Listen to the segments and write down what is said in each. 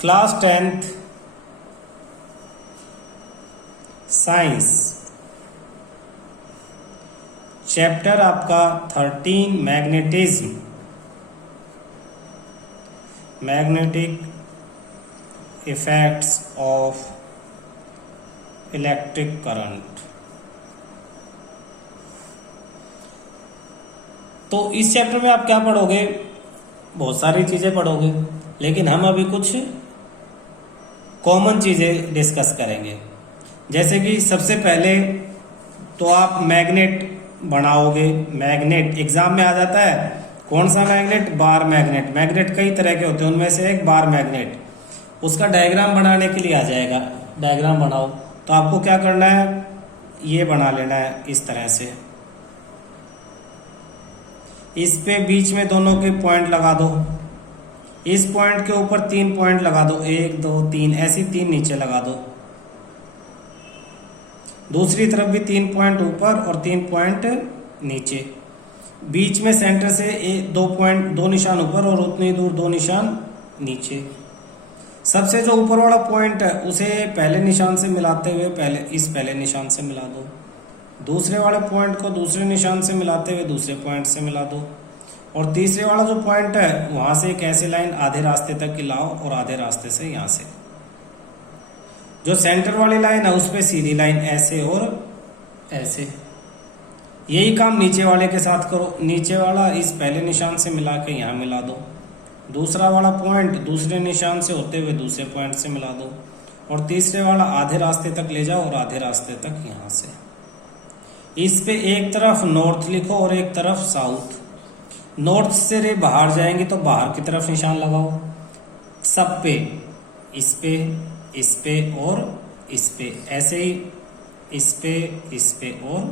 Class 10th science chapter आपका 13 magnetism, magnetic effects of electric current. तो इस chapter में आप क्या पढ़ोगे? बहुत सारी चीजें पढ़ोगे, लेकिन हम अभी कुछ कॉमन चीजें डिस्कस करेंगे। जैसे कि सबसे पहले तो आप मैग्नेट बनाओगे। मैग्नेट एग्जाम में आ जाता है। कौन सा मैग्नेट? Bar magnet. मैग्नेट कई तरह के होते हैं, उनमें से एक बार मैग्नेट। उसका डायग्राम बनाने के लिए आ जाएगा। डायग्राम बनाओ तो आपको क्या करना है, ये बना लेना है इस तरह से। इस पे बीच में दोनों के पॉइंट लगा दो। इस पॉइंट के ऊपर 3 पॉइंट लगा दो, 1 2 3, ऐसी 3 नीचे लगा दो। दूसरी तरफ भी 3 पॉइंट ऊपर और 3 पॉइंट नीचे। बीच में सेंटर से 2 पॉइंट, 2 निशान ऊपर और उतनी दूर 2 निशान नीचे। सबसे जो ऊपर वाला पॉइंट है उसे पहले निशान से मिलाते हुए पहले निशान से मिला दो। दूसरे वाले पॉइंट को दूसरे निशान से मिलाते हुए दूसरे पॉइंट से मिला दो। और तीसरे वाला जो पॉइंट है वहां से एक ऐसी लाइन आधे रास्ते तक की लाओ और आधे रास्ते से यहां से। जो सेंटर वाली लाइन है उस पे सीधी लाइन ऐसे और ऐसे। यही काम नीचे वाले के साथ करो। नीचे वाला इस पहले निशान से मिला के यहां मिला दो। दूसरा वाला पॉइंट दूसरे निशान से होते हुए दूसरे पॉइंट से मिला दो। और तीसरे वाला आधे रास्ते तक ले जाओ और आधे रास्ते तक यहां से। इस पे एक तरफ नॉर्थ लिखो और एक तरफ साउथ। नॉर्थ से रे बाहर जाएंगे तो बाहर की तरफ निशान लगाओ सब पे, इस पे और इस पे, ऐसे ही इस पे और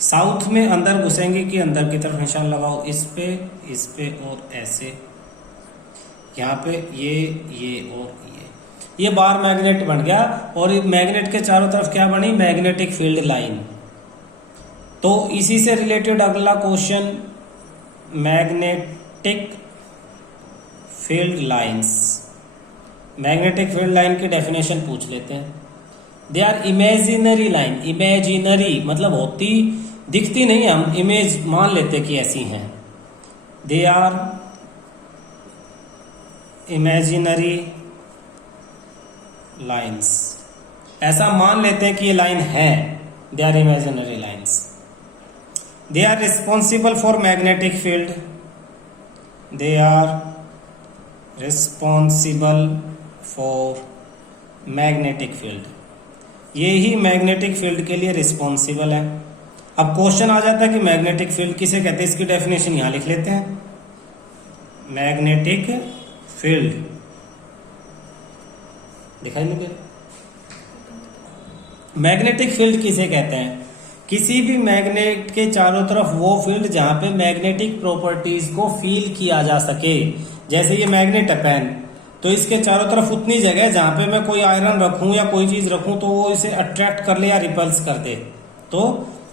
साउथ में अंदर घुसेंगे कि अंदर की तरफ निशान लगाओ, इस पे और ऐसे। यहाँ पे ये और ये बार मैग्नेट बन गया। और मैग्नेट के चारों तरफ क्या बनी? Magnetic field line. तो इसी से रिलेटेड अगला question, magnetic field lines. Magnetic field line की डेफिनेशन पूछ लेते हैं। They are imaginary line. Imaginary मतलब होती, दिखती नहीं, हम इमेज मान लेते कि ऐसी हैं। They are imaginary lines. ऐसा मान लेते हैं कि ये लाइन है। They are imaginary lines. They are responsible for magnetic field. They are responsible for magnetic field. ये ही मैग्नेटिक फील्ड के लिए रिस्पॉन्सिबल है। अब क्वेश्चन आ जाता है कि मैग्नेटिक फील्ड किसे कहते हैं? इसकी डेफिनेशन यहां लिख लेते हैं। मैग्नेटिक फील्ड दिखाई नहीं दे? मैग्नेटिक फील्ड किसे कहते हैं? किसी भी मैग्नेट के चारों तरफ वो फील्ड जहां पे मैग्नेटिक प्रॉपर्टीज को फील किया जा सके। जैसे ये मैग्नेट है पेन, तो इसके चारों तरफ उतनी जगह है जहां पे मैं कोई आयरन रखूं या कोई चीज रखूं तो वो इसे अट्रैक्ट कर ले या रिपल्स कर दे। तो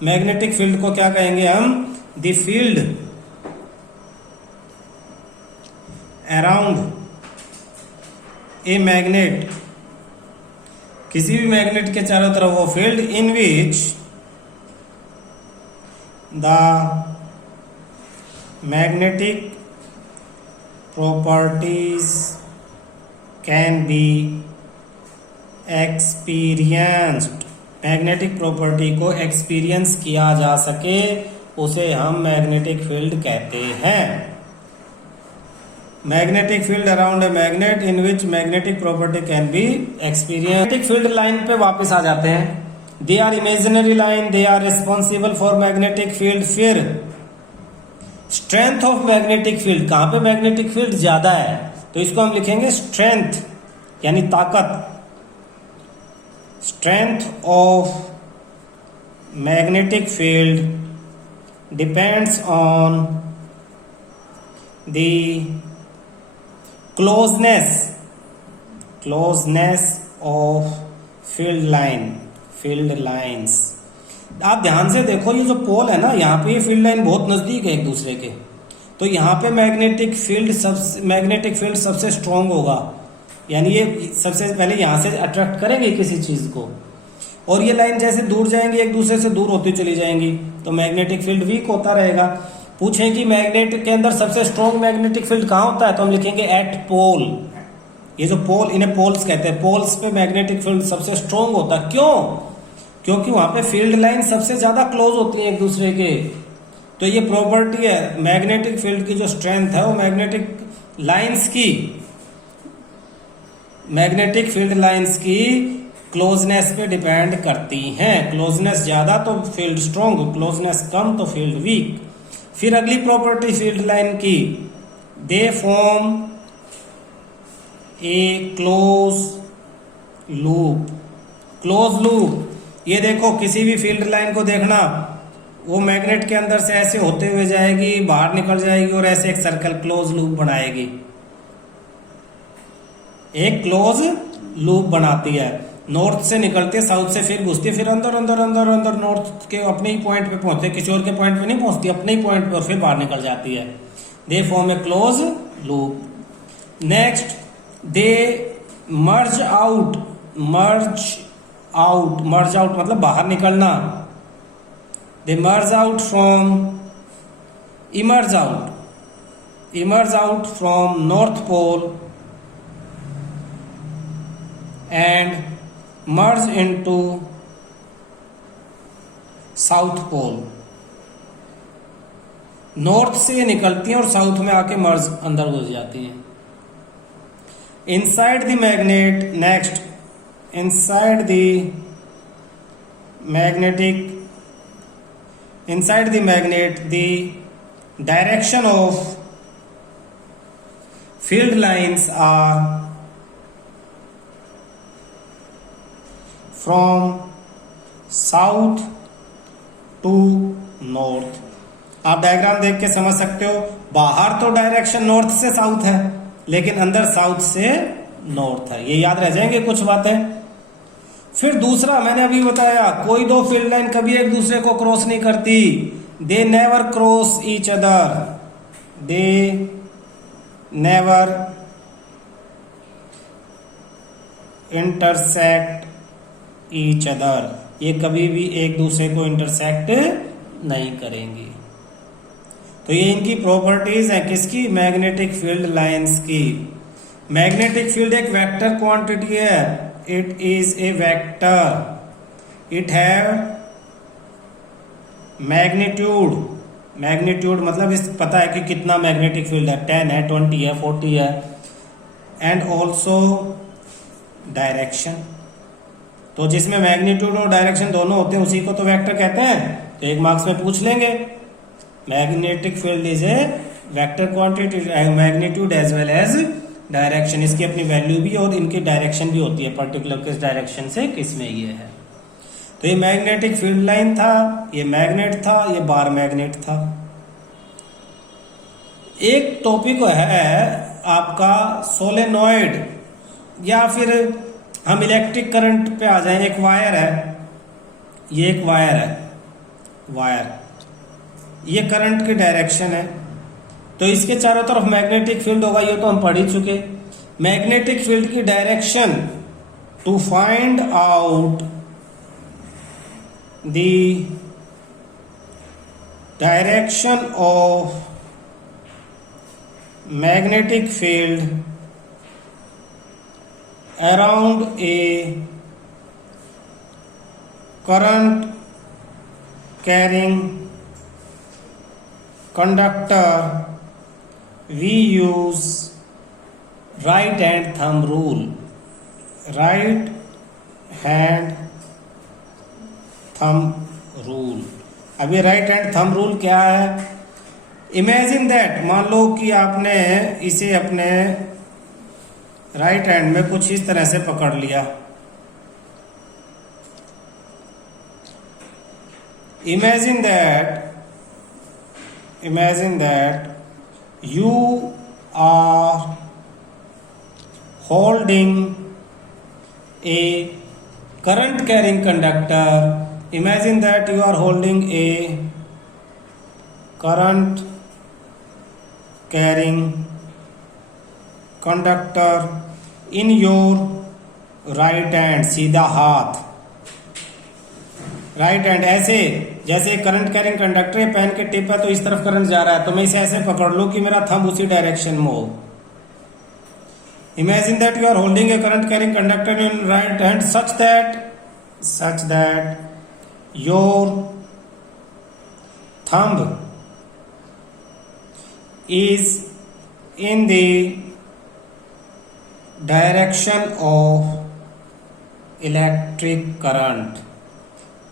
मैग्नेटिक फील्ड को क्या कहेंगे हम? The field around a magnet. किसी भी मैग्नेट के चारों तरफ वो field in which the magnetic properties can be experienced। Magnetic property को एक्सपीरियंस किया जा सके उसे हम मैग्नेटिक फील्ड कहते हैं। Magnetic field around a magnet in which magnetic property can be experience. Magnetic field line पे वापस आ जाते हैं। They are imaginary line, they are responsible for magnetic field. फिर स्ट्रेंथ ऑफ मैग्नेटिक फील्ड, कहां पे मैग्नेटिक फील्ड ज्यादा है तो इसको हम लिखेंगे स्ट्रेंथ यानी ताकत। Strength of magnetic field depends on the closeness of field lines. आप ध्यान से देखो, ये जो पोल है ना, यहाँ पे ये फील्ड लाइन बहुत नजदीक है एक दूसरे के, तो यहाँ पे मैग्नेटिक फील्ड सबसे स्ट्रांग होगा। यानी ये सबसे पहले यहाँ से अट्रैक्ट करेंगे किसी चीज को, और ये लाइन जैसे दूर जाएंगी एक दूसरे से दूर होती चली जाएंगी तो मैग्नेटिक फील्ड वीक होता रहेगा। पूछें कि मैग्नेट के अंदर सबसे स्ट्रॉन्ग मैग्नेटिक फील्ड कहाँ होता है, तो हम लिखेंगे एट पोल। ये जो पोल, इन्हें पोल्स कहते हैं, पोल्स पे मैग्नेटिक फील्ड सबसे स्ट्रॉन्ग होता है। क्यों? क्योंकि वहां पे फील्ड लाइन सबसे ज्यादा क्लोज होती है एक दूसरे के। तो ये प्रॉपर्टी है, मैग्नेटिक फील्ड की जो स्ट्रेंथ है वो मैग्नेटिक लाइंस की, मैग्नेटिक फील्ड लाइंस की क्लोजनेस पे डिपेंड करती हैं। क्लोजनेस ज्यादा तो फील्ड स्ट्रॉन्ग, क्लोजनेस कम तो फील्ड वीक। फिर अगली प्रॉपर्टी फील्ड लाइन की, दे form a close loop. Close loop, ये देखो किसी भी फील्ड लाइन को देखना, वो मैग्नेट के अंदर से ऐसे होते हुए जाएगी, बाहर निकल जाएगी और ऐसे एक सर्कल क्लोज लूप बनाएगी, एक क्लोज लूप बनाती है। नॉर्थ से निकलती है, साउथ से फिर घुसती है, फिर अंदर अंदर अंदर अंदर नॉर्थ के अपने ही पॉइंट पे पहुंचते, किसी और के पॉइंट पे नहीं पहुंचती, अपने ही पॉइंट पे, और फिर बाहर निकल जाती है। They form a close loop. Next, they merge out. Merge out, merge out मतलब बाहर निकलना। They merge out from, emerge out, emerge out from north pole and merge into south pole. North से निकलती हैं और साउथ में आके मर्ज अंदर घुस जाती हैं। Inside the magnet, next, inside the magnetic, inside the magnet, the direction of field lines are from south to north। आप डायग्राम देख के समझ सकते हो, बाहर तो डायरेक्शन नॉर्थ से साउथ है, लेकिन अंदर साउथ से नॉर्थ है। ये याद रह जाएंगे कुछ बातें। फिर दूसरा मैंने अभी बताया, कोई दो फील्ड लाइन कभी एक दूसरे को क्रॉस नहीं करती। They never cross each other, they never intersect each other, ये कभी भी एक दूसरे को इंटरसेक्ट नहीं करेंगी। तो ये इनकी प्रॉपर्टीज है किसकी, मैग्नेटिक फील्ड लाइंस की। मैग्नेटिक फील्ड एक वेक्टर क्वांटिटी है, it is a vector, it have magnitude, magnitude मतलब इस पता है कि कितना मैग्नेटिक फील्ड है, 10 है, 20 है, 40 है, एंड ऑल्सो डायरेक्शन। तो जिसमें मैग्नीट्यूड और डायरेक्शन दोनों होते हैं उसी को तो वेक्टर कहते हैं। तो एक मार्क्स में पूछ लेंगे, magnetic field is a vector quantity, magnitude as well as direction. इसकी अपनी वैल्यू भी और इनकी डायरेक्शन भी होती है, पर्टिकुलर किस डायरेक्शन से किस में ये है। तो ये मैग्नेटिक फील्ड लाइन था, ये मैग्नेट था, ये बार मैग्नेट था। एक टॉपिक है आपका सोलेनॉइड, या फिर हम इलेक्ट्रिक करंट पे आ जाएं। एक वायर है, ये एक वायर है, वायर, ये करंट की डायरेक्शन है, तो इसके चारों तरफ मैग्नेटिक फील्ड होगा, ये तो हम पढ़ ही चुके। मैग्नेटिक फील्ड की direction, to find out the direction of magnetic field around a current carrying conductor, we use right hand thumb rule, right hand thumb rule। अभी राइट हैंड थंब रूल क्या है, इमेजिन दैट, मान लो कि आपने इसे अपने right hand में कुछ इस तरह से पकड़ लिया। Imagine that you are holding a current carrying conductor। Imagine that you are holding a current carrying conductor in your right hand, सीधा हाथ, राइट हैंड। ऐसे जैसे करंट कैरिंग कंडक्टर है, पेन के टिप है तो इस तरफ करंट जा रहा है, तो मैं इसे ऐसे पकड़ लूं कि मेरा थंब उसी डायरेक्शन में हो। Imagine that you are holding a current carrying conductor in right hand such that your thumb is in the direction of electric current,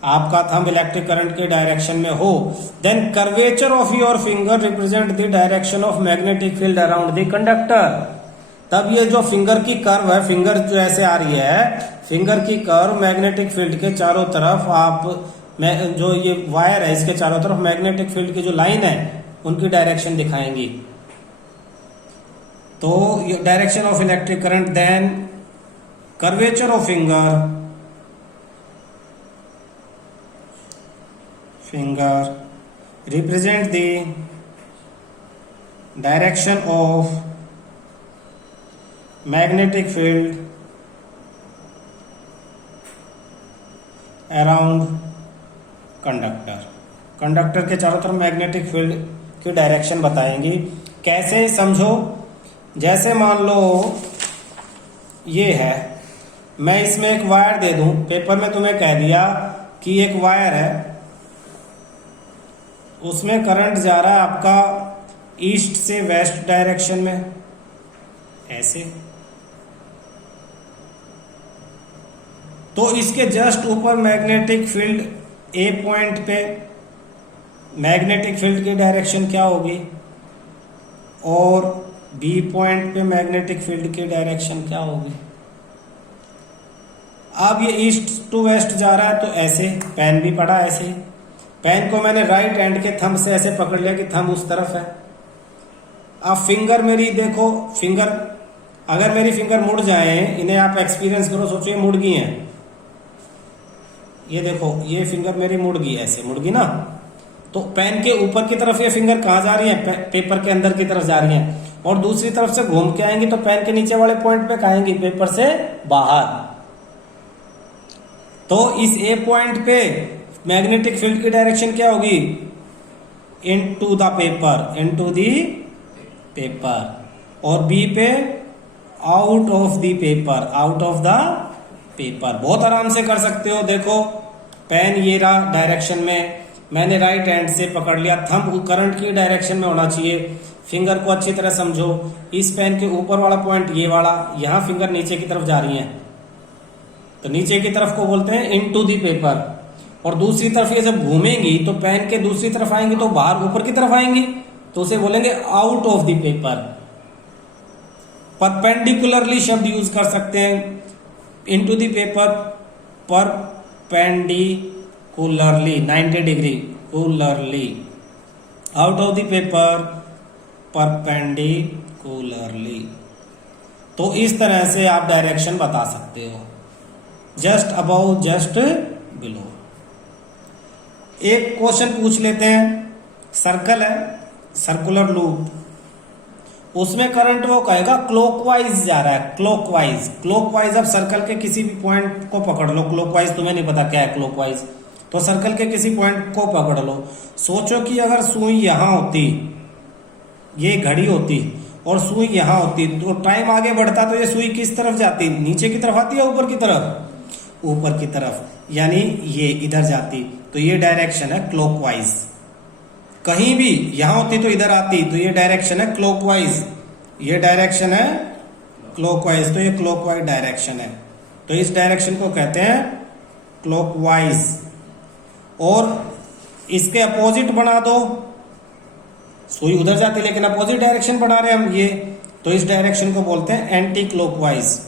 आपका थंब इलेक्ट्रिक करंट के डायरेक्शन में हो, then curvature of your finger represent the direction of magnetic field around the conductor. तब ये जो finger की curve है, finger जो ऐसे आ रही है, फिंगर की कर्व मैग्नेटिक फील्ड के चारों तरफ, आप जो ये वायर है इसके चारों तरफ मैग्नेटिक फील्ड की जो लाइन है उनकी डायरेक्शन दिखाएंगी। तो direction of electric current, then curvature of finger represent the direction of magnetic field around conductor। Conductor के चारों तरफ मैग्नेटिक फील्ड की डायरेक्शन बताएंगी। कैसे समझो, जैसे मान लो ये है, मैं इसमें एक वायर दे दूं, पेपर में तुम्हें कह दिया कि एक वायर है, उसमें करंट जा रहा है आपका ईस्ट से वेस्ट डायरेक्शन में, ऐसे। तो इसके जस्ट ऊपर मैग्नेटिक फील्ड, ए पॉइंट पे मैग्नेटिक फील्ड की डायरेक्शन क्या होगी, और बी पॉइंट पे मैग्नेटिक फील्ड की डायरेक्शन क्या होगी। अब ये ईस्ट टू वेस्ट जा रहा है तो ऐसे, पेन भी पड़ा ऐसे, पेन को मैंने राइट हैंड के थंब से ऐसे पकड़ लिया कि थंब उस तरफ है। अब फिंगर मेरी देखो, फिंगर अगर मेरी फिंगर मुड़ जाए, इन्हें आप एक्सपीरियंस करो, सोचो ये मुड़ गई हैं, ये देखो ये फिंगर मेरी मुड़ गई, ऐसे मुड़ गई ना, तो पेन के ऊपर की तरफ ये फिंगर कहाँ जा रही है, पेपर के अंदर की तरफ जा रही है, और दूसरी तरफ से घूम के आएंगी तो पेन के नीचे वाले पॉइंट पे आएंगी, पेपर से बाहर। तो इस ए पॉइंट पे मैग्नेटिक फील्ड की डायरेक्शन क्या होगी, into the paper, into the paper, और बी पे out of the paper, out of the paper. बहुत आराम से कर सकते हो। देखो पेन ये रहा डायरेक्शन में, मैंने राइट हैंड से पकड़ लिया, थंब करंट की डायरेक्शन में होना चाहिए। फिंगर को अच्छी तरह समझो, इस पेन के ऊपर वाला पॉइंट ये वाला, यहां फिंगर नीचे की तरफ जा रही है तो नीचे की तरफ को बोलते हैं इनटू दी पेपर, और दूसरी तरफ ये जब घूमेंगी तो पेन के दूसरी तरफ आएंगी तो बाहर ऊपर की तरफ आएंगी, तो उसे बोलेंगे out of the paper. Perpendicularly शब्द यूज कर सकते हैं, into the paper, perpendicularly 90 degree, कुलरली, out of the paper, perpendicularly. तो इस तरह से आप डायरेक्शन बता सकते हो, जस्ट अबाउ, जस्ट बिलो। एक क्वेश्चन पूछ लेते हैं, सर्कल है, सर्कुलर लूप, उसमें करंट वो कहेगा क्लॉकवाइज जा रहा है, क्लॉकवाइज, क्लॉकवाइज। अब सर्कल के किसी भी पॉइंट को पकड़ लो, क्लॉकवाइज तुम्हें नहीं पता क्या है क्लॉकवाइज, तो सर्कल के किसी पॉइंट को पकड़ लो। सोचो कि अगर सुई यहां होती, ये घड़ी होती, और सुई यहां होती, तो टाइम आगे बढ़ता तो ये सुई किस तरफ जाती, नीचे की तरफ आती है ऊपर की तरफ, ऊपर की तरफ, यानी ये इधर जाती, तो ये डायरेक्शन है क्लॉकवाइज। कहीं भी यहां होती तो इधर आती, तो ये डायरेक्शन है क्लॉकवाइज, ये डायरेक्शन है क्लॉकवाइज, तो ये क्लॉकवाइज डायरेक्शन है, तो इस डायरेक्शन को कहते हैं क्लॉकवाइज। और इसके अपोजिट बना दो, सुई उधर जाती लेकिन अपोजिट डायरेक्शन बना रहे हम ये, तो इस डायरेक्शन को बोलते हैं एंटी क्लॉकवाइज,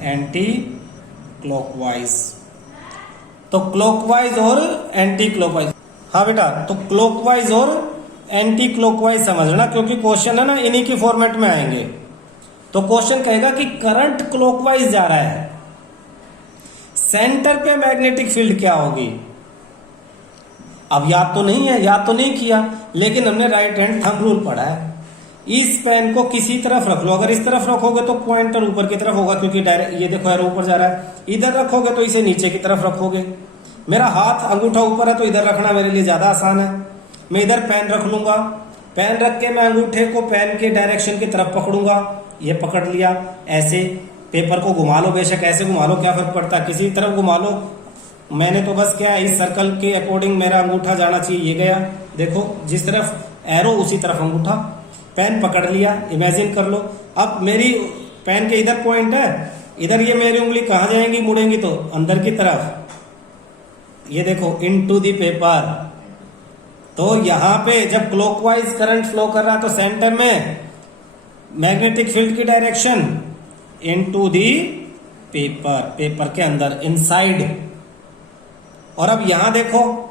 एंटी क्लॉकवाइज। तो क्लॉकवाइज और एंटी क्लॉकवाइज, हाँ बेटा, तो क्लॉकवाइज और एंटी क्लॉकवाइज समझना, क्योंकि क्वेश्चन है ना इन्हीं की फॉर्मेट में आएंगे। तो क्वेश्चन कहेगा कि करंट क्लॉकवाइज जा रहा है, सेंटर पे मैग्नेटिक फील्ड क्या होगी। अब याद तो नहीं है, याद तो नहीं किया, लेकिन हमने राइट हैंड थंब रूल पढ़ा है। इस पेन को किसी तरफ रख लो, अगर इस तरफ रखोगे तो पॉइंटर ऊपर की तरफ होगा क्योंकि डायरेक्ट ये देखो एरो ऊपर जा रहा है, इधर रखोगे तो इसे नीचे की तरफ रखोगे। मेरा हाथ अंगूठा ऊपर है तो इधर रखना मेरे लिए ज्यादा आसान है। मैं इधर पेन रख लूंगा, पेन रख के मैं अंगूठे को पेन के डायरेक्शन की तरफ पकड़ूंगा, ये पकड़ लिया, ऐसे पेपर को घुमा लो, बेशक ऐसे घुमा लो, क्या फर्क पड़ता है, किसी तरफ घुमा लो। मैंने तो बस क्या इस सर्कल के अकॉर्डिंग मेरा अंगूठा जाना चाहिए, ये गया, देखो जिस तरफ एरो उसी तरफ अंगूठा, पेन पकड़ लिया, इमेजिन कर लो। अब मेरी पेन के इधर पॉइंट है, इधर ये मेरी उंगली कहाँ जाएंगी, मुड़ेंगी तो अंदर की तरफ, ये देखो इनटू द पेपर। तो यहां पे जब क्लॉकवाइज करंट फ्लो कर रहा है तो सेंटर में मैग्नेटिक फील्ड की direction into the paper, paper के अंदर, इनसाइड। और अब यहां देखो,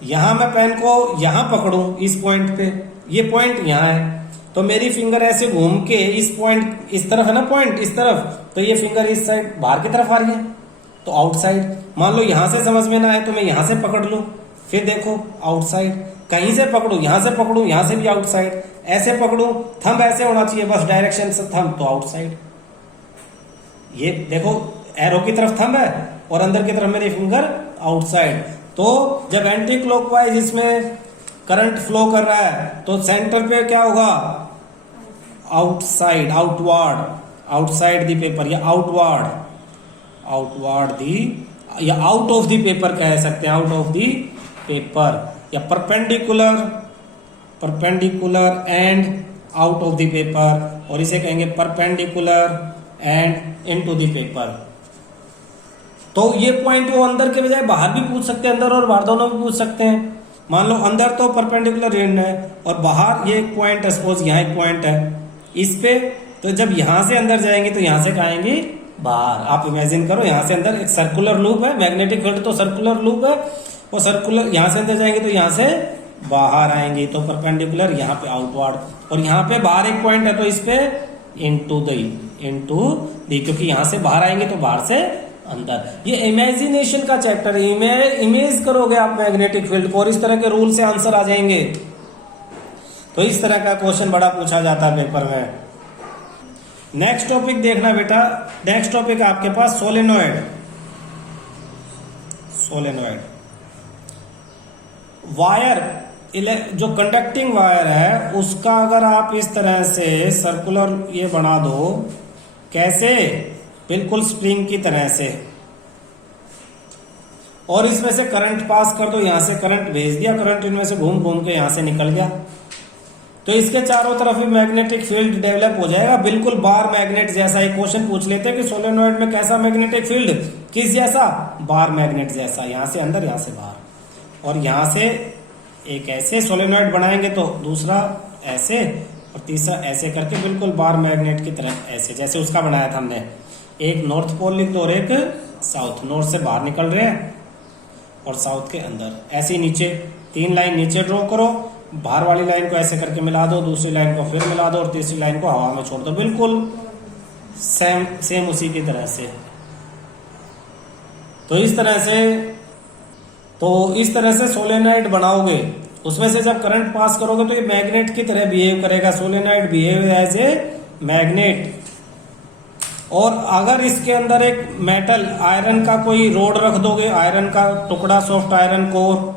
यहां मैं पेन को यहां पकड़ूं इस पॉइंट पे, ये पॉइंट यहां है, तो मेरी फिंगर ऐसे घूम के इस पॉइंट, इस तरफ है ना पॉइंट, इस तरफ, तो ये फिंगर इस साइड बाहर की तरफ आ रही है, तो आउटसाइड। मान लो यहां से समझ में ना आए तो मैं यहां से पकड़ लूं, फिर देखो आउटसाइड, कहीं से पकड़ू, यहां से पकड़ू, यहां से भी आउटसाइड, ऐसे पकड़ू, थंब ऐसे होना चाहिए बस डायरेक्शन से थंब, तो आउटसाइड। ये देखो एरो की तरफ थंब है और अंदर की तरफ मेरी फिंगर आउटसाइड। तो जब एंटी क्लॉकवाइज इसमें करंट फ्लो कर रहा है तो सेंटर पे क्या होगा, outside, outward, outside the paper, या आउटवर्ड, आउटवर्ड दी, या आउट ऑफ द पेपर कह सकते हैं, आउट ऑफ द पेपर, या perpendicular, perpendicular and out of the paper, और इसे कहेंगे perpendicular and into the paper. तो ये पॉइंट वो अंदर के बजाय बाहर भी पूछ सकते हैं, अंदर और बाहर दोनों भी पूछ सकते हैं। मान लो अंदर तो परपेंडिकुलर एंड है और बाहर ये एक पॉइंट है, सपोज यहाँ एक पॉइंट है इस पे, तो जब यहां से अंदर जाएंगे तो यहां से कहाँ आएंगे, बाहर। आप इमेजिन करो यहां से अंदर एक सर्कुलर लूप है, मैग्नेटिक फील्ड तो सर्कुलर लूप है, और सर्कुलर यहां से अंदर जाएंगे तो यहां से बाहर आएंगे, तो परपेंडिकुलर यहाँ पे आउटवर्ड, और यहाँ पे बाहर एक पॉइंट है तो इस पे इनटू दी, क्योंकि यहां से बाहर आएंगे तो बाहर से अंदर। ये इमेजिनेशन का चैप्टर है, इमेज करोगे आप मैग्नेटिक फील्ड को और इस तरह के रूल से आंसर आ जाएंगे। तो इस तरह का क्वेश्चन बड़ा पूछा जाता है पेपर में। नेक्स्ट टॉपिक देखना बेटा, नेक्स्ट टॉपिक आपके पास सोलेनॉइड। सोलेनॉइड वायर, जो कंडक्टिंग वायर है उसका अगर आप इस तरह से सर्कुलर ये बना दो, कैसे, बिल्कुल स्प्रिंग की तरह से, और इसमें से करंट पास कर दो, यहां से करंट भेज दिया, करंट इनमें से घूम घूम के यहां से निकल गया, तो इसके चारों तरफ भी मैग्नेटिक फील्ड डेवलप हो जाएगा, बिल्कुल बार मैग्नेट जैसा। एक क्वेश्चन पूछ लेते हैं कि सोलेनॉइड में कैसा मैग्नेटिक फील्ड, किस जैसा, बार मैग्नेट जैसा, यहां से अंदर यहां से बाहर। और यहां से एक ऐसे सोलेनॉइड बनाएंगे तो दूसरा ऐसे और तीसरा ऐसे करके बिल्कुल बार मैग्नेट की तरफ ऐसे, जैसे उसका बनाया था हमने, एक नॉर्थ पोल लिख दो और एक साउथ, नॉर्थ से बाहर निकल रहे हैं और साउथ के अंदर, ऐसे ही नीचे 3 लाइन नीचे ड्रॉ करो, बाहर वाली लाइन को ऐसे करके मिला दो, दूसरी लाइन को फिर मिला दो और तीसरी लाइन को हवा में छोड़ दो, बिल्कुल सेम उसी की तरह से। तो इस तरह से सोलेनॉइड बनाओगे, उसमें से जब करंट पास करोगे तो ये मैग्नेट की तरह बिहेव करेगा, solenoid behave as a magnet. और अगर इसके अंदर एक मेटल आयरन का कोई रोड रख दोगे, आयरन का टुकड़ा, सॉफ्ट आयरन कोर,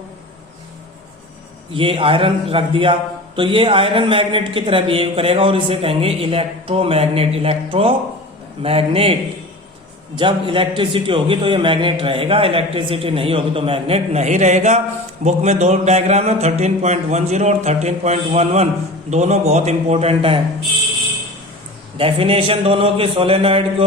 ये आयरन रख दिया तो ये आयरन मैग्नेट की तरह बिहेव करेगा और इसे कहेंगे इलेक्ट्रोमैग्नेट। इलेक्ट्रोमैग्नेट, जब इलेक्ट्रिसिटी होगी तो ये मैग्नेट रहेगा, इलेक्ट्रिसिटी नहीं होगी तो मैग्नेट नहीं रहेगा। बुक में 2 डायग्राम है, 13.10 और 13.11, दोनों बहुत इंपॉर्टेंट हैं। डेफिनेशन दोनों की सोलेनॉइड की